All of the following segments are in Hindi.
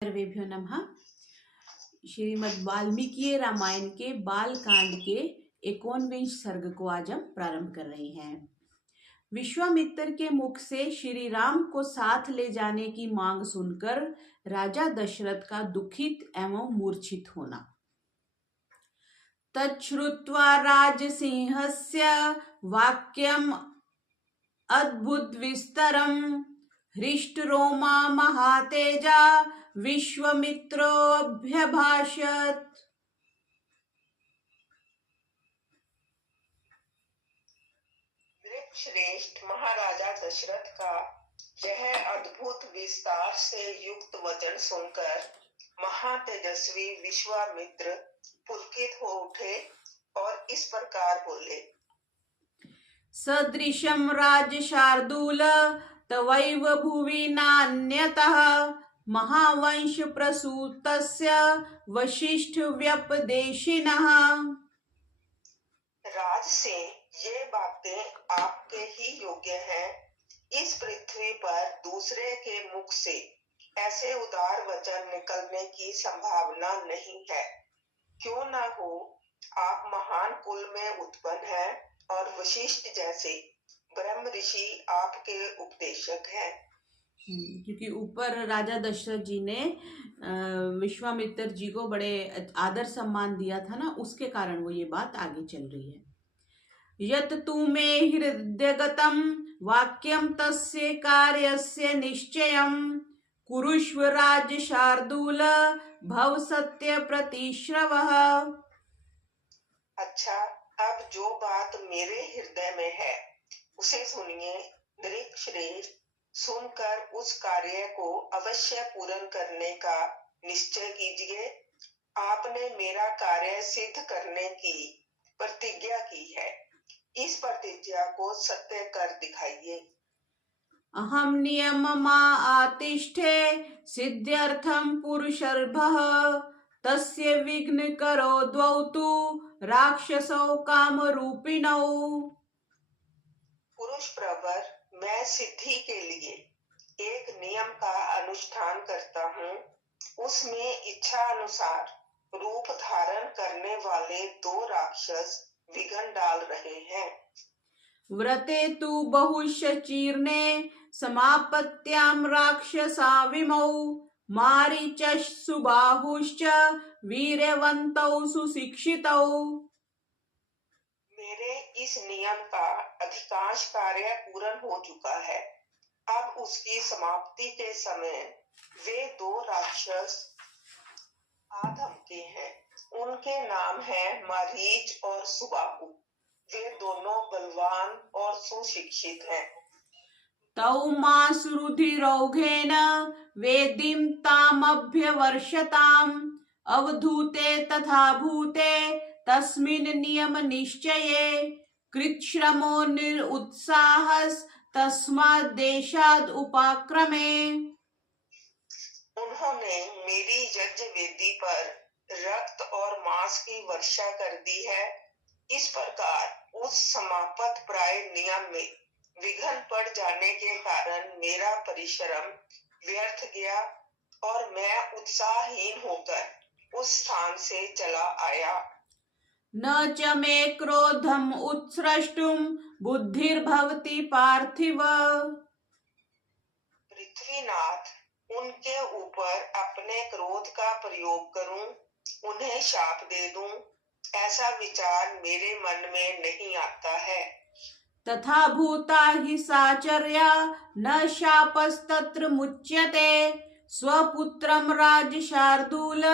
सर्वेभ्यो नमः। श्रीमद् वाल्मीकि रामायण के बाल कांड के 51वें सर्ग को आज हम प्रारंभ कर रहे हैं। विश्वामित्र के मुख से श्री राम को साथ ले जाने की मांग सुनकर राजा दशरथ का दुखित एवं मूर्छित होना। तच्छ्रुत्वा राजसिंहस्य वाक्यम अद्भुत विस्तरम हृष्टरोमा महातेजा विश्वामित्रोऽभ्यभाषत। श्रेष्ठ महाराजा दशरथ का यह अद्भुत विस्तार से युक्त वचन सुनकर महातेजस्वी विश्वामित्र पुलकित हो उठे और इस प्रकार बोले। सदृशं राजशार्दूल तवैव भुवि नान्यतः महावंश प्रसूतस्य वशिष्ठ व्यपदेशिनः। राज से ये बातें आपके ही योग्य हैं। इस पृथ्वी पर दूसरे के मुख से ऐसे उदार वचन निकलने की संभावना नहीं है। क्यों न हो, आप महान कुल में उत्पन्न हैं और वशिष्ठ जैसे ब्रह्म ऋषि आपके उपदेशक हैं। क्योंकि ऊपर राजा दशरथ जी ने विश्वामित्र जी को बड़े आदर सम्मान दिया था ना, उसके कारण वो ये बात आगे चल रही है। यत् तु मे हृदयगतं वाक्यं तस्य कार्यस्य निश्चयं कुरुष्व राजशार्दूल भव सत्य प्रतिश्रवः। अच्छा, अब जो बात मेरे हृदय में है उसे सुनिए। नृप श्रेष्ठ, सुनकर उस कार्य को अवश्य पूर्ण करने का निश्चय कीजिए। आपने मेरा कार्य सिद्ध करने की प्रतिज्ञा की है। इस प्रतिज्ञा को सत्य कर दिखाइए। अहम नियममा आतिष्ठे सिद्ध्यर्थं पुरुषर्भः तस्य विघ्न करो द्वौ तु राक्षसौ कामरूपिणौ। पुरुष प्रवर, मैं सिद्धि के लिए एक नियम का अनुष्ठान करता हूँ। उसमें इच्छा अनुसार रूप धारण करने वाले दो राक्षस विघ्न डाल रहे हैं। व्रते तु बहुशचीर्णे समापत्यां राक्षसा विमौ मारीचः सुबाहुश्च वीर्यवन्तौ सुशिक्षितौ। मेरे इस नियम का अधिकांश कार्य पूर्ण हो चुका है। अब उसकी समाप्ति के समय वे दो राक्षस आ धमके हैं। उनके नाम हैं मारीच और सुबाहु। वे दोनों बलवान और सुशिक्षित हैं। तौ मासुरुधिरौघेन वेदीं तामभ्यवर्षताम् अवधूते तथा भूते तस्मिन् नियम निश्चये कृच्छ्रमो निरुत्साहस् तस्माद् देशाद् उपाक्रमे। उन्होंने मेरी यज्ञ वेदी पर रक्त और मांस की वर्षा कर दी है। इस प्रकार उस समापत प्राय नियम में विघ्न पड़ जाने के कारण मेरा परिश्रम व्यर्थ गया और मैं उत्साहहीन होकर उस स्थान से चला आया। न च मे क्रोधम् उत्स्रष्टुं बुद्धिर्भवति पार्थिव। पृथ्वीनाथ, उनके ऊपर अपने क्रोध का प्रयोग करूं, उन्हें शाप दे दूं, ऐसा विचार मेरे मन में नहीं आता है। तथा भूता हि साचर्या न शापस्तत्र मुच्यते स्वपुत्रं राजशार्दूल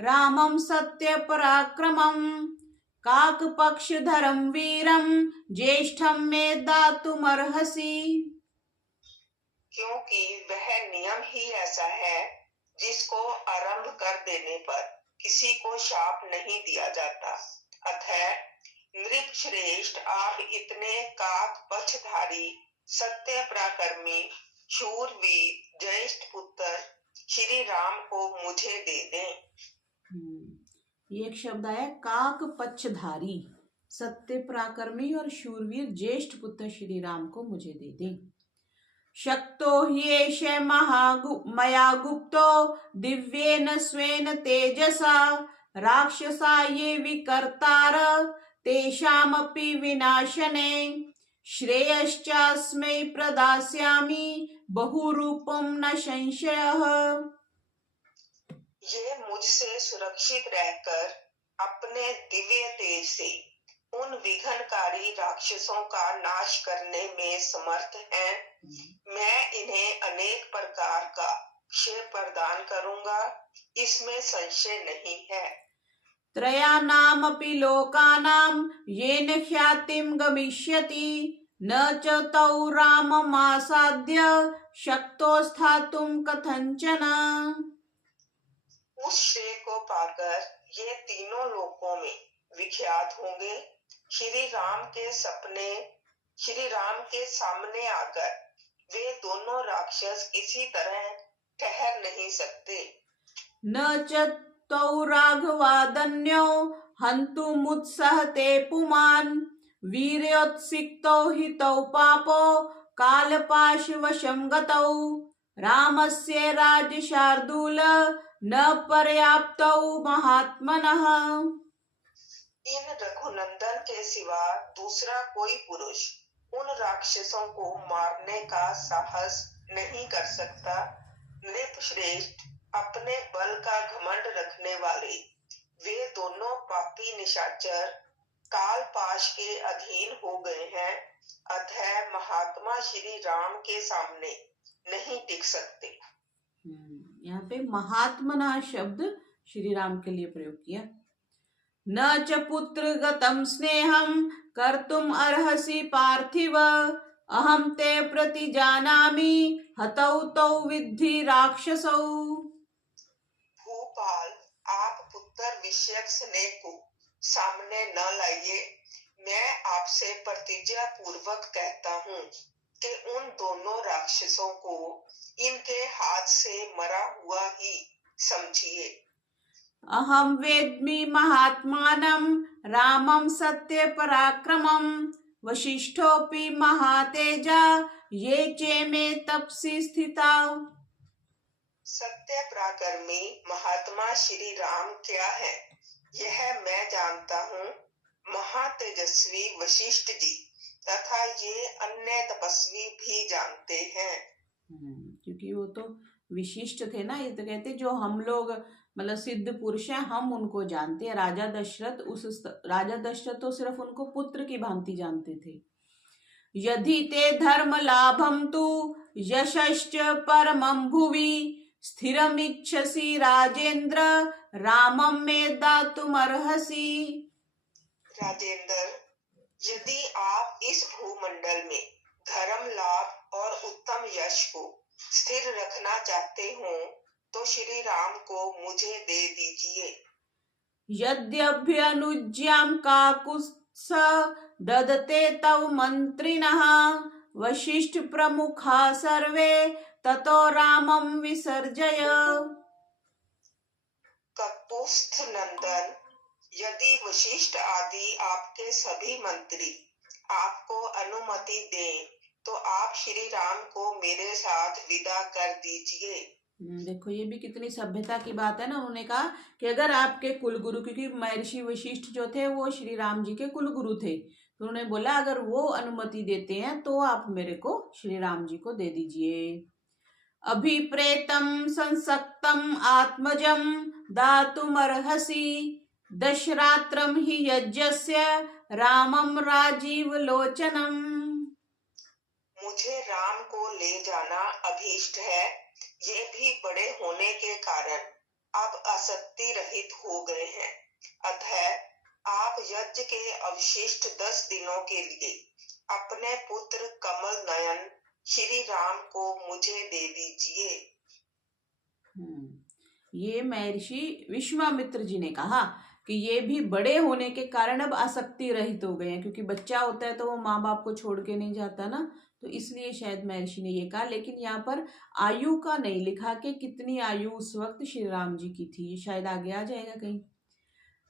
रामं सत्य पराक्रमं काकपक्षधरं वीरं ज्येष्ठं मे दातुमर्हसि। क्योंकि वह नियम ही ऐसा है जिसको आरंभ कर देने पर किसी को शाप नहीं दिया जाता। अतः नृप श्रेष्ठ, आप इतने काक पक्षधारी, सत्य पराक्रमी, शूरवीर, ज्येष्ठ पुत्र श्री राम को मुझे दे दें। ये एक शब्द आया, काक पक्षधारी, सत्य पराक्रमी और शूरवीर ज्येष्ठ पुत्र श्री राम को मुझे दे दें। शक्तो ह्येष मया गुप्तो दिव्येन स्वेन तेजसा राक्षसा ये विकर्तार तेषामपि विनाशने श्रेयश्चास्मै प्रदास्यामि बहुरूपं न संशयः। ये मुझसे सुरक्षित रहकर अपने दिव्य तेज से उन विघ्नकारी राक्षसों का नाश करने में समर्थ हैं। मैं इन्हें अनेक प्रकार का क्षय प्रदान करूंगा, इसमें संशय नहीं है। त्रयाणामपि लोकानां येन ख्यातिं गमिष्यति न च तौ राममासाद्य शक्तो स्थातुं कथंचन। उस श्रेय को पाकर ये तीनों लोकों में विख्यात होंगे। श्री राम के सामने आकर वे दोनों राक्षस किसी तरह ठहर नहीं सकते। न च तौ राघवादन्यो हन्तुमुत्सहते पुमान् वीर्योत्सिक्तौ हि तौ पापो कालपाशवशं गतौ रामस्य राज्यशार्दूल न पर्याप्तौ महात्मनः। इन रघुनंदन के सिवा दूसरा कोई पुरुष उन राक्षसों को मारने का साहस नहीं कर सकता। नृपश्रेष्ठ अपने बल का घमंड रखने वाले वे दोनों पापी निशाचर कालपाश के अधीन हो गए हैं, अतः महात्मा श्री राम के सामने नहीं टिक सकते। यहाँ पे महात्मना शब्द श्री राम के लिए प्रयोग किया। न च पुत्र गतं स्नेहं कर्तुम अर्हसि पार्थिव अहम ते प्रतिजानामि हतौ तौ विद्धि राक्षसौ। भूपाल, आप पुत्र विषयक स्नेह को सामने न लाइए। मैं आपसे प्रतिज्ञा पूर्वक कहता हूँ कि उन दोनों राक्षसों को इनके हाथ से मरा हुआ ही समझिए। अहम वेद्मि महात्मानं रामं सत्य पराक्रमं वशिष्ठोऽपि महातेजा ये चेमे तपसि स्थिता। सत्य पराक्रमी महात्मा श्री राम क्या है यह मैं जानता हूँ। महातेजस्वी वशिष्ठ जी तथा ये अन्य तपस्वी भी जानते हैं। क्योंकि वो तो विशिष्ट थे ना, ये तो कहते जो हम लोग मतलब सिद्ध पुरुष हैं हम उनको जानते हैं। राजा दशरथ तो सिर्फ उनको पुत्र की भांति जानते थे। यदि ते धर्म लाभम तु यशश्च परमं भुवि स्थिरमिच्छसि राजेंद्र रामं मे दातुमर्हसि। राजेंद्र, यदि आप इस भूमंडल में धर्म लाभ और उत्तम यश को स्थिर रखना चाहते हो तो श्री राम को मुझे दे दीजिए। यद्यभ्यनुज्ञां काकुत्स ददते तव मंत्रिणः वशिष्ठ प्रमुखा सर्वे ततो रामं विसर्जय। ककुत्स्थ नंदन, यदि वशिष्ठ आदि आपके सभी मंत्री आपको अनुमति दें तो आप श्री राम को मेरे साथ विदा कर दीजिए। देखो ये भी कितनी सभ्यता की बात है ना। उन्होंने कहा कि अगर आपके कुलगुरु, क्योंकि महर्षि वशिष्ठ जो थे वो श्री राम जी के कुलगुरु थे, तो उन्होंने बोला अगर वो अनुमति देते हैं तो आप मेरे को श्री राम जी को दे दीजिए। अभिप्रेतम संसक्तम आत्मजम दातुमर्हसि दशरात्रम हि यज्ञस्य रामम राजीव लोचनम। मुझे राम को ले जाना अभीष्ट है। ये भी बड़े होने के कारण अब आसक्ति रहित हो गए हैं, अतः आप यज्ञ के अवशिष्ट 10 दिनों के लिए अपने पुत्र कमल नयन श्री राम को मुझे दे दीजिए। ये महर्षि विश्वामित्र जी ने कहा कि ये भी बड़े होने के कारण अब आसक्ति रहित हो गए हैं, क्योंकि बच्चा होता है तो वो माँ बाप को छोड़ के नहीं जाता ना, तो इसलिए शायद महर्षि ने ये कहा। लेकिन यहाँ पर आयु का नहीं लिखा कि कितनी आयु उस वक्त श्री राम जी की थी, शायद आगे आ जाएगा कहीं।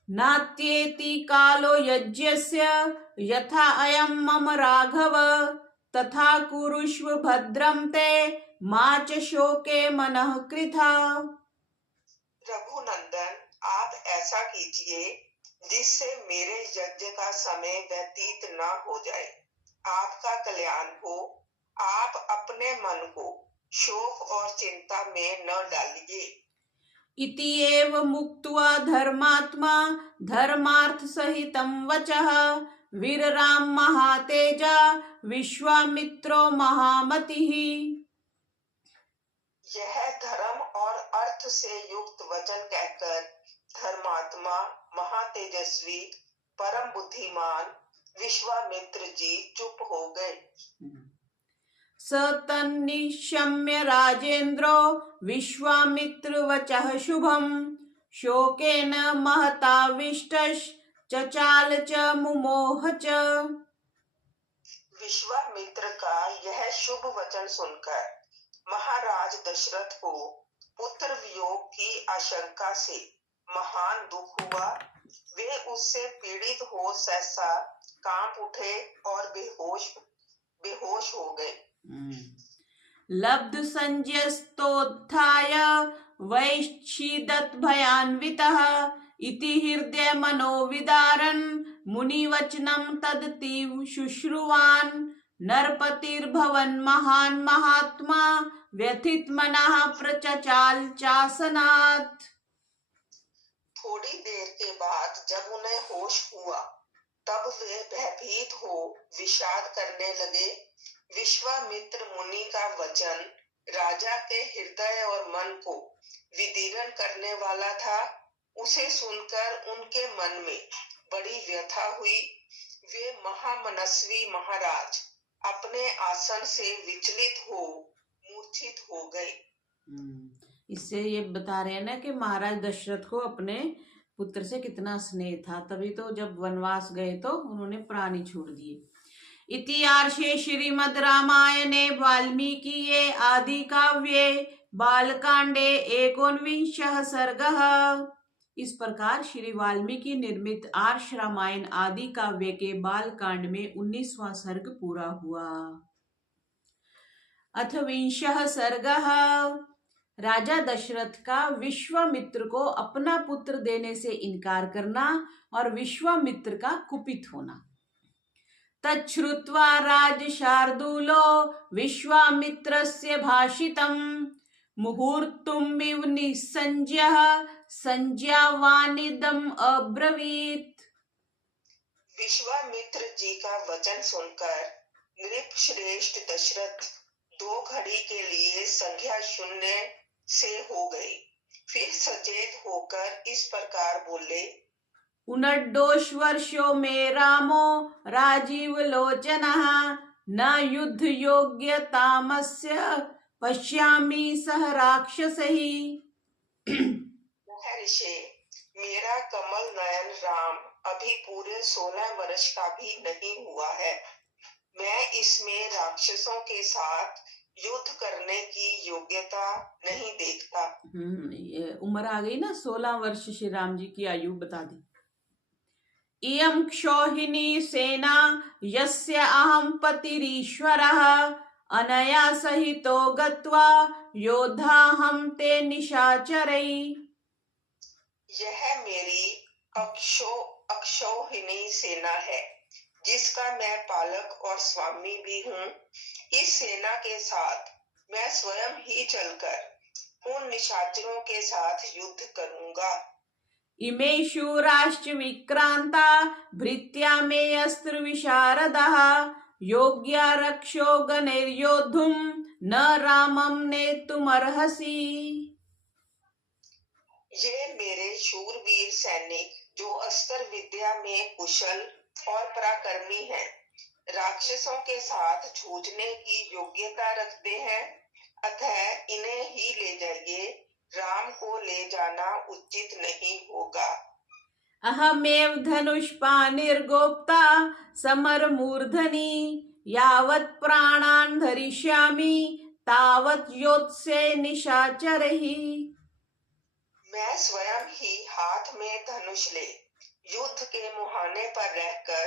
नात्येति कालो यज्ञस्य यथा अयम मम राघव तथा कुरुष्व भद्रं ते मा च शोके मनः कृथा। रघुनंदन, आप ऐसा कीजिए जिससे मेरे यज्ञ का समय व्यतीत न हो जाए, आपका कल्याण हो। आप अपने मन को शोक और चिंता में न डालिए। इति एव मुक्त्वा धर्मात्मा धर्मार्थ सहितं वचः वीरराम महातेजा विश्वामित्रो महामतिः। यह धर्म और अर्थ से युक्त वचन कहकर धर्मात्मा, महातेजस्वी, परम बुद्धिमान विश्वामित्र जी चुप हो गए। स तन्निशम्य राजेन्द्रो विश्वामित्र वचः शुभम शोकेन महताविष्टश्चचाल च मुमोह च। विश्वामित्र का यह शुभ वचन सुनकर महाराज दशरथ को पुत्र वियोग की आशंका से महान दुख हुआ। वे उससे पीड़ित हो सहसा कांप उठे और बेहोश हो गए। लब्ध संज्ञस्तोत्थाय वैक्षिदत् भयान्वितः इति हृदय मनोविदारन् मुनिवचनं तदतीव शुश्रुवान् नरपतिर्भवन् महान् महात्मा व्यथित मनः प्रचचाल चासनात्। थोड़ी देर के बाद जब उन्हें होश हुआ तब वे भयभीत हो विषाद करने लगे। विश्वामित्र मुनि का वचन राजा के हृदय और मन को विदीर्ण करने वाला था। उसे सुनकर उनके मन में बड़ी व्यथा हुई। वे महामनस्वी महाराज अपने आसन से विचलित हो मूर्छित हो गए। इससे ये बता रहे हैं ना कि महाराज दशरथ को अपने पुत्र से कितना स्नेह था, तभी तो जब वनवास गए तो उन्होंने प्राण ही छोड़ दिए। इतिहासे श्रीमद् रामायणे वाल्मीकिये आदि काव्ये बालकांडे 19 सर्गः। इस प्रकार श्री वाल्मीकि निर्मित आर्ष रामायण आदि काव्य के बालकांड में 19वां सर्ग पूरा हुआ। अथ 20 सर्गः। राजा दशरथ का विश्वामित्र को अपना पुत्र देने से इनकार करना और विश्वामित्र का कुपित होना। तच्छ्रुत्वा राजशार्दूलो विश्वामित्रस्य भाषितं मुहूर्तुमिव निस्संज्ञः संज्ञावानिदम् अब्रवीत्। विश्वामित्र जी का वचन सुनकर नृप श्रेष्ठ दशरथ 2 घड़ी के लिए संज्ञा शून्य से हो गए। फिर सचेत होकर इस प्रकार बोले। 29 वर्षो में रामो राजीव लोचनः न युद्ध योग्यतामस्य पश्यामि सह राक्षसैः। महर्षि, मेरा कमल नयन राम अभी पूरे 16 वर्ष का भी नहीं हुआ है। मैं इसमें राक्षसों के साथ युद्ध करने की योग्यता नहीं देखता। ये उम्र आ गई ना, 16 वर्ष श्री राम जी की आयु बता दी। इयं क्षौहिणी सेना यस्य अहं पतिरीश्वरः अनया सहितो गत्वा योद्धाहं ते निशाचरै। यह मेरी अक्षौहिणी सेना है जिसका मैं पालक और स्वामी भी हूँ। इस सेना के साथ मैं स्वयं ही चलकर उन निशाचरों के साथ युद्ध करूंगा। इमेषु राष्ट्र विक्रांता भृत्या मे अस्त्र विशारदः योग्या रक्षो गणैर्योद्धुं न रामं नेतुमर्हसि। ये मेरे शूरवीर सैनिक जो अस्त्र विद्या में कुशल और पराक्रमी हैं, राक्षसों के साथ जूझने की योग्यता रखते हैं, अतः इन्हें ही ले जाइए। राम को ले जाना उचित नहीं होगा। अहमेव धनुष्पाणिर्गोप्ता समरमूर्धनि यावत् प्राणान् धरिष्यामि तावत् योत्स्य निशाचरैः। मैं स्वयं ही हाथ में धनुष ले युद्ध के मुहाने पर रहकर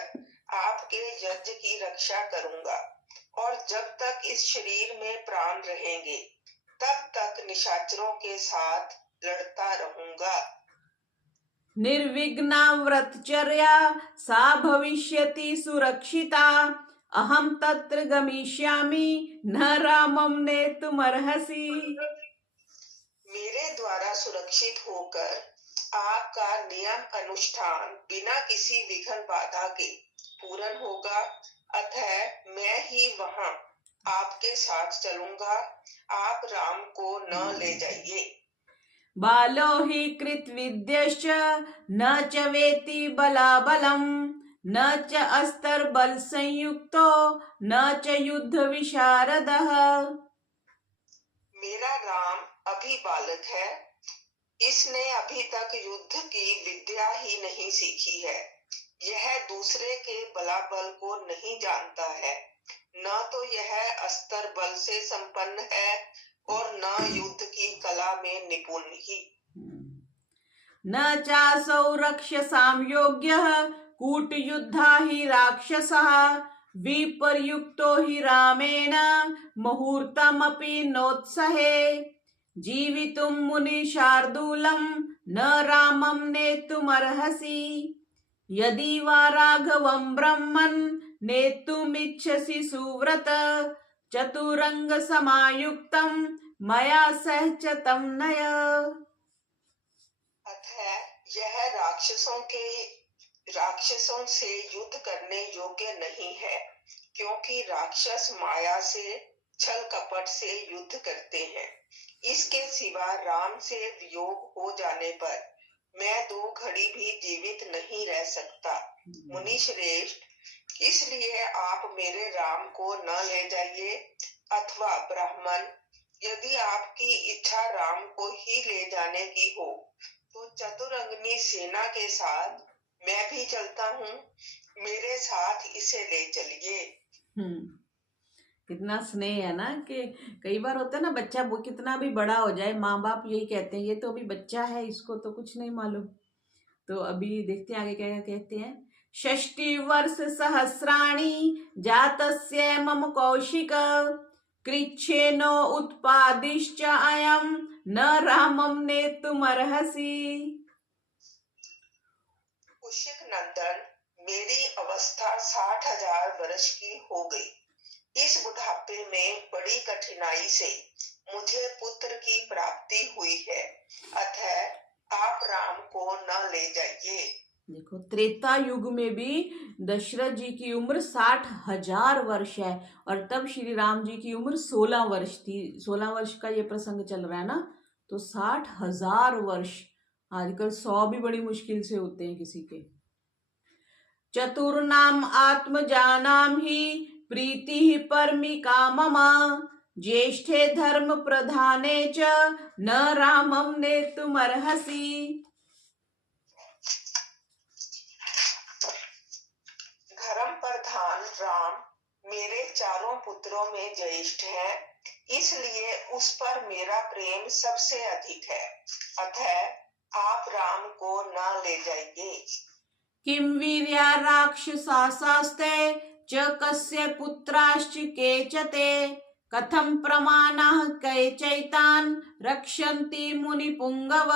आपके यज्ञ की रक्षा करूंगा। और जब तक इस शरीर में प्राण रहेंगे तब तक निशाचरों के साथ लड़ता रहूंगा। निर्विघ्ना व्रतचर्या सा भविष्यति सुरक्षिता। अहम तत्र गमिष्यामि न रामं नेतुमर्हसि। मेरे द्वारा सुरक्षित होकर आपका नियम अनुष्ठान बिना किसी विघ्न बाधा के पूर्ण होगा, अतः मैं ही वहां आपके साथ चलूंगा। आप राम को न ले जाइए। बालो हि कृतविद्यश्च न च वेत्ति बलाबलम् न च अस्तर्बल संयुक्तो न च युद्ध विशारदः। मेरा राम अभी बालक है, इसने अभी तक युद्ध की विद्या ही नहीं सीखी है। यह दूसरे के बलाबल को नहीं जानता है, न तो यह अस्त्र बल से संपन्न है और न युद्ध की कला में निपुण ही। न चासौ रक्षसां योग्यः कूटयुद्धा हि राक्षसः विपर्युक्तो हि रामेण मुहूर्तमपि नोत्सहे। जीवितुं मुनिशार्दूलं न रामं नेतुमर्हसि। यदि वा राघवं ब्रह्मन् नेतुमिच्छसि सुव्रत चतुरंग समायुक्तं मया सह च तं नय। अतः यह राक्षसों से युद्ध करने योग्य नहीं है, क्योंकि राक्षस माया से छल कपट से युद्ध करते हैं। इसके सिवा राम से वियोग हो जाने पर मैं 2 घड़ी भी जीवित नहीं रह सकता। मुनि श्रेष्ठ, इसलिए आप मेरे राम को न ले जाइए, अथवा ब्राह्मण, यदि आपकी इच्छा राम को ही ले जाने की हो तो चतुरंगनी सेना के साथ मैं भी चलता हूँ, मेरे साथ इसे ले चलिए। कितना स्नेह है ना, कि कई बार होता है ना, बच्चा वो कितना भी बड़ा हो जाए माँ बाप यही कहते हैं ये तो अभी बच्चा है, इसको तो कुछ नहीं मालूम। तो अभी देखते हैं आगे क्या कहते हैं। 60 वर्ष सहस्राणि जातस्य मम कौशिक कृच्छेनो उत्पादिश्च अयम न रामं नेतुमर्हसि। कुशिक नंदन, मेरी अवस्था 60,000 वर्ष की हो गई। इस बुढ़ापे में बड़ी कठिनाई से मुझे पुत्र की प्राप्ति हुई है, अतः आप राम को न ले जाइए। देखो, त्रेता युग में भी दशरथ जी की उम्र 60,000 वर्ष है और तब श्री राम जी की उम्र 16 वर्ष थी। 16 वर्ष का ये प्रसंग चल रहा है ना, तो 60,000 वर्ष। आजकल 100 भी बड़ी मुश्किल से होते हैं किसी के। चतुर्नाम आत्मजानाम ही प्रीति परमिका मम ज्येष्ठे धर्म प्रधाने च न रामं नेतुमर्हसि। धर्म प्रधान राम मेरे चारों पुत्रों में ज्येष्ठ है, इसलिए उस पर मेरा प्रेम सबसे अधिक है, अतः आप राम को न ले जाइए। किं वीर्या राक्षसास्ते च कस्य पुत्राश्च केचते कथं प्रमाणाः कैचैतान् रक्षन्ति मुनिपुङ्गव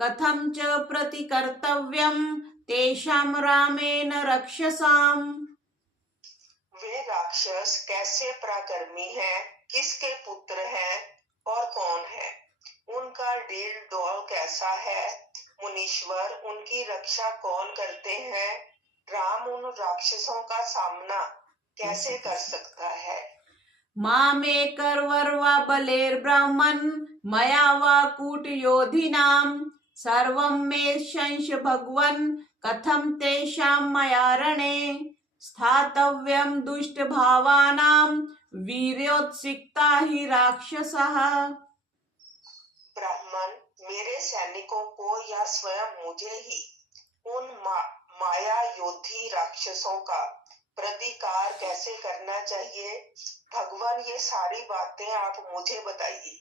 कथं च प्रतिकर्तव्यं तेषां रामेण रक्षसाम्। वे राक्षस कैसे पराक्रमी हैं, किसके पुत्र हैं और कौन है, उनका डील डौल कैसा है, मुनीश्वर उनकी रक्षा कौन करते हैं, राम उन राक्षसों का सामना कैसे कर सकता है। मामे कर्वर्वा बलेर्ब्राह्मण मया वा कूटयोधिनां सर्वं मे शंश भगवन् कथं तेषां मया रणे स्थातव्यं दुष्टभावानां वीर्योत्सिक्ता हि राक्षसः। ब्राह्मण, मेरे सैनिकों को या स्वयं मुझे ही उन माया योधी राक्षसों का प्रतिकार कैसे करना चाहिए, भगवान ये सारी बातें आप मुझे बताइए।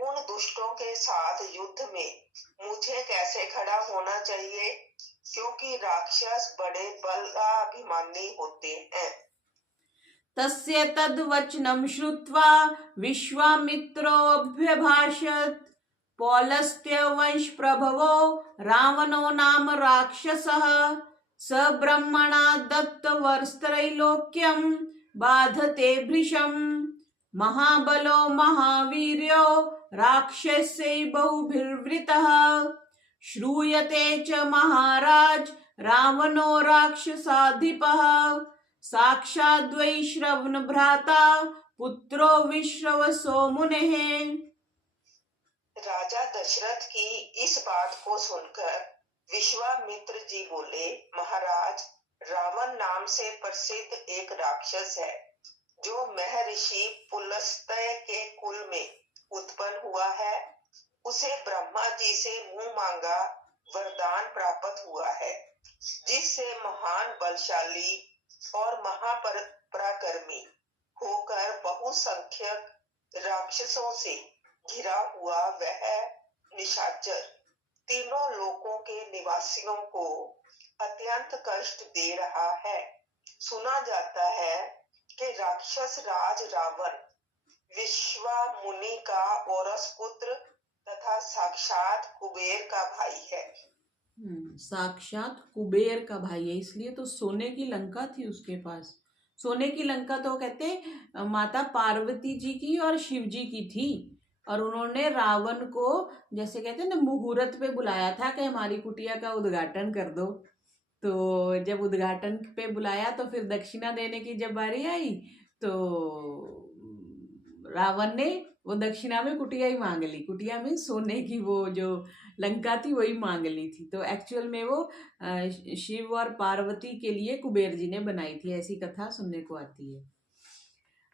उन दुष्टों के साथ युद्ध में मुझे कैसे खड़ा होना चाहिए, क्योंकि राक्षस बड़े बलाभिमानी होते हैं। तस्य तद्वचनं श्रुत्वा विश्वामित्रोऽभ्यभाषत्। पौलस्त्यवंशप्रभवो रावणो नाम राक्षसः। स ब्रह्मणा दत्तवरत्रैलोक्यं बाधते भृशम्। महाबलो महावीर्यो राक्षसै बहुभिर्वृतः। श्रूयते च महाराज रावणो राक्षसाधिपः। साक्षाद्वै श्रवण भ्राता पुत्रो विश्रवसो मुनेः। राजा दशरथ की इस बात को सुनकर विश्वामित्र जी बोले, महाराज, रावण नाम से प्रसिद्ध एक राक्षस है जो महर्षि पुलस्त्य के कुल में उत्पन्न हुआ है। उसे ब्रह्मा जी से मुंह मांगा वरदान प्राप्त हुआ है, जिससे महान बलशाली और महापराक्रमी होकर बहुसंख्यक राक्षसों से घिरा हुआ वह निशाचर तीनों लोकों के निवासियों को अत्यंत कष्ट दे रहा है। सुना जाता है कि राक्षस राज रावण विश्वामुनि का औरस पुत्र तथा साक्षात कुबेर का भाई है। साक्षात कुबेर का भाई है, इसलिए तो सोने की लंका थी उसके पास। सोने की लंका तो कहते माता पार्वती जी की और शिव जी की थी। और उन्होंने रावण को जैसे कहते हैं ना मुहूर्त पे बुलाया था कि हमारी कुटिया का उद्घाटन कर दो। तो जब उद्घाटन पे बुलाया तो फिर दक्षिणा देने की जब बारी आई तो रावण ने वो दक्षिणा में कुटिया ही मांग ली। कुटिया में सोने की वो जो लंका थी वही मांग ली थी। तो एक्चुअल में वो शिव और पार्वती के लिए कुबेर जी ने बनाई थी, ऐसी कथा सुनने को आती है।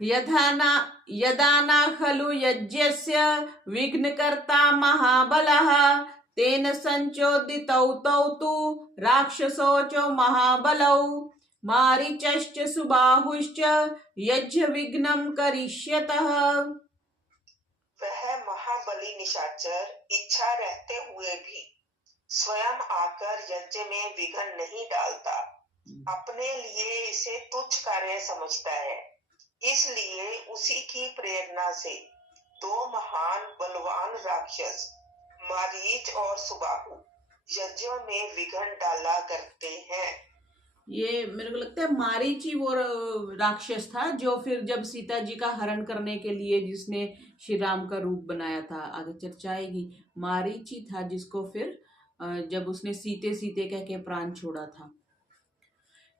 यदा न खलु यज्ञस्य विघ्नकर्ता महाबलः तेन संचोदितौ तौ तु राक्षसौ च महाबलौ मारीचश्च सुबाहुश्च यज्ञ विघ्नं करिष्यतः। वह महाबली निशाचर इच्छा रहते हुए भी स्वयं आकर यज्ञ में विघ्न नहीं डालता। अपने लिए इसे तुच्छ कार्य समझता है। इसलिए उसी की प्रेरणा से दो महान बलवान राक्षस मारीच और सुबाहु यज्ञों में विघ्न डाला करते हैं। ये मेरे को लगता है मारीची वो राक्षस था जो फिर जब सीता जी का हरण करने के लिए जिसने श्री राम का रूप बनाया था, आगे चर्चा आएगी। मारीची था जिसको फिर जब उसने सीते सीते कह के प्राण छोड़ा था।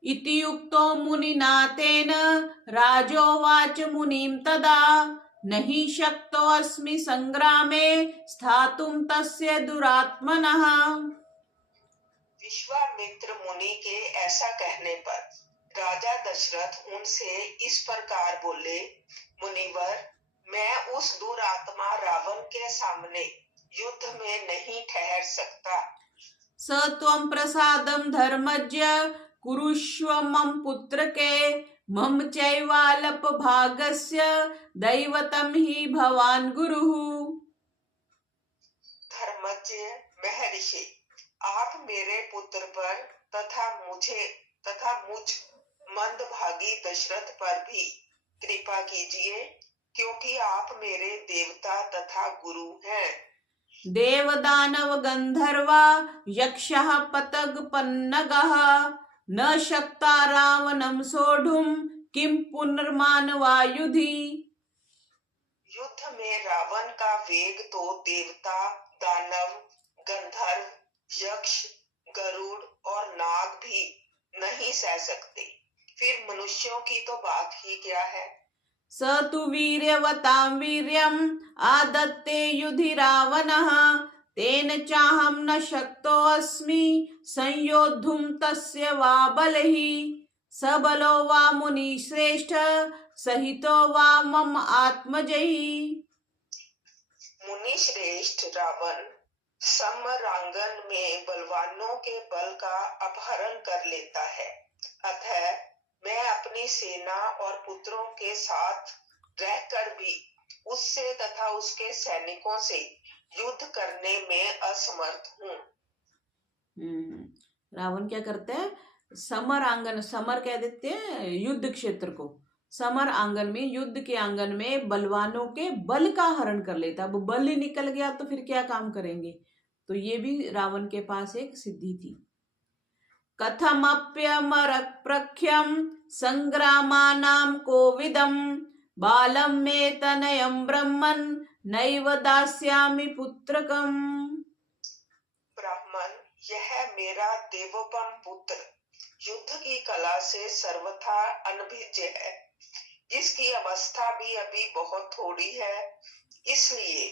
इति युक्तो मुनिना तेन राजोवाच मुनिं तदा नहि शक्तोऽस्मि संग्रामे स्थातुं तस्य दुरात्मनः। विश्वामित्र मुनि के ऐसा कहने पर राजा दशरथ उनसे इस प्रकार बोले, मुनिवर, मैं उस दुरात्मा रावण के सामने युद्ध में नहीं ठहर सकता। स त्वं प्रसादं धर्मज्ञ कुरुष्व मम पुत्रके मम चैवाल्पभागस्य दैवतं हि भवान् गुरुः। धर्मज्ञ महर्षि, आप मेरे पुत्र पर तथा मुझ मंदभागी दशरथ पर भी कृपा कीजिए, क्योंकि आप मेरे देवता तथा गुरु हैं। देव दानव गंधर्वा यक्षः पतग पन्नगः न शक्ता रावणं सोढुं किं पुनर्मानवायुधि। युद्ध में रावण का वेग तो देवता, दानव, गंधर्व, यक्ष, गरुड़ और नाग भी नहीं सह सकते, फिर मनुष्यों की तो बात ही क्या है। स तु वीर्यवतां वीर्यम् आदत्ते युधि रावणः तेन चाहं न शक्तोऽस्मि संयोद्धुं तस्य वा बलैः। स बलो वा मुनिश्रेष्ठ सहितो वा मम आत्मजैः। मुनि श्रेष्ठ रावण समरांगन में बलवानों के बल का अपहरण कर लेता है, अतः मैं अपनी सेना और पुत्रों के साथ रहकर भी उससे तथा उसके सैनिकों से युद्ध करने में असमर्थ हूँ। रावण क्या करता है, समर आंगन, समर कह देते हैं युद्ध क्षेत्र को, समर आंगन में, युद्ध के आंगन में बलवानों के बल का हरण कर लेता। अब बल ही निकल गया तो फिर क्या काम करेंगे। तो ये भी रावण के पास एक सिद्धि थी। कथमप्यमर प्रख्यम संग्रामानाम कोविदम बालम मे तनयम ब्रह्मन नैव दास्यामि पुत्रकम। ब्राह्मण, यह मेरा देवोपम पुत्र युद्ध की कला से सर्वथा अनभिज्ञ है, जिसकी अवस्था भी अभी बहुत थोड़ी है, इसलिए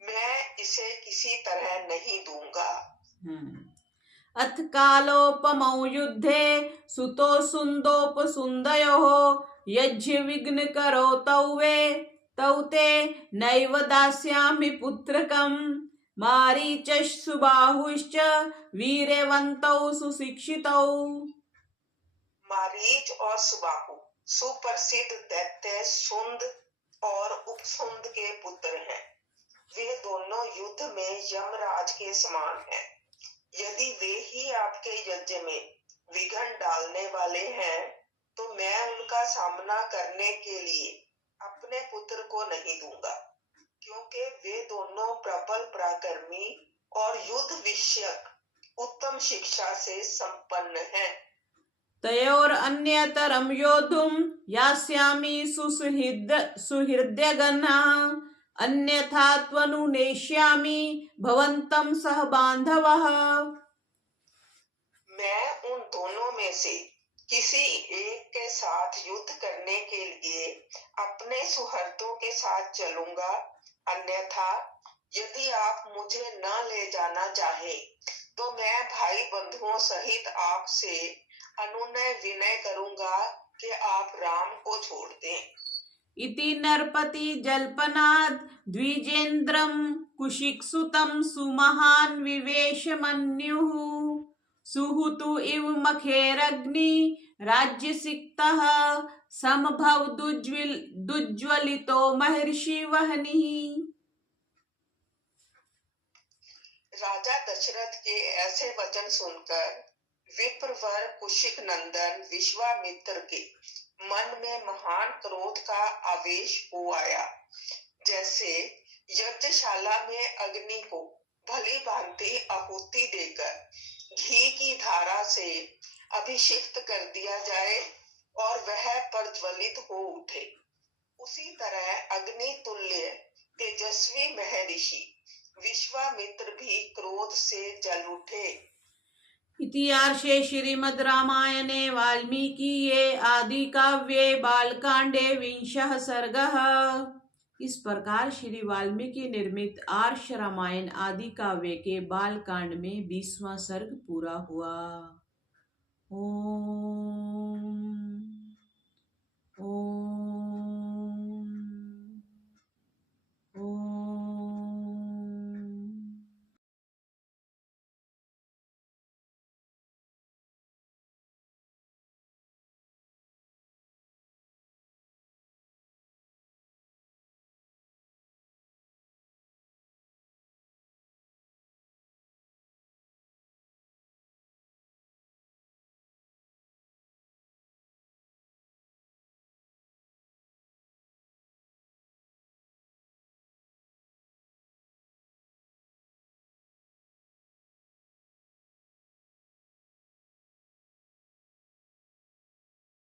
मैं इसे किसी तरह नहीं दूंगा। अथ कालोपमौ युद्धे सुतो सुन्दोपसुन्दयोः यज्ञ विघ्न करो तौ ते नैव दास्यामि पुत्रकम् मारीचः सुबाहुश्च वीर्यवन्तौ सुशिक्षितौ। मारीच और सुबाहु सुप्रसिद्ध दैत्य सुंद और उपसुंद के पुत्र हैं। वे दोनों युद्ध में यमराज के समान हैं। यदि वे ही आपके यज्ञ में विघ्न डालने वाले हैं, तो मैं उनका सामना करने के लिए अपने पुत्र को नहीं दूंगा, क्योंकि वे दोनों प्रबल पराक्रमी और युद्ध विषयक उत्तम शिक्षा से संपन्न हैं। तयोर अन्यतरम योद्धुम यास्यामि सुहृदयगणाः अन्यथा त्वनुनेष्यामि भवन्तं सह बांधवः। मैं उन दोनों में से किसी एक के साथ युद्ध करने के लिए अपने सुहृदों के साथ चलूंगा, अन्यथा यदि आप मुझे न ले जाना चाहे तो मैं भाई बंधुओं सहित आपसे अनुनय विनय करूंगा कि आप राम को छोड़ दें। इति नरपति जल्पनाद द्विजेन्द्रम कुशिकसुतं सुमहान विवेशमन्युः सुहुतु इव मखेरग्नि राज्यसिक्तः समभव दुज्ज्वलितो महर्षि वहनिः। राजा दशरथ के ऐसे वचन सुनकर विप्रवर कुशिक नंदन विश्वामित्र के मन में महान क्रोध का आवेश हो आया। जैसे यज्ञशाला में अग्नि को भली भांति आहुति देकर घी की धारा से अभिषिक्त कर दिया जाए और वह प्रज्वलित हो उठे, उसी तरह अग्नि तुल्य तेजस्वी महर्षि विश्वामित्र भी क्रोध से जल उठे। इतिहासे श्रीमद् रामायणे वाल्मीकिये आदि काव्ये बालकांडे विंशः सर्गः। इस प्रकार श्री वाल्मीकि निर्मित आर्ष रामायण आदि काव्य के बालकांड में 20वां सर्ग पूरा हुआ। ओम ओम।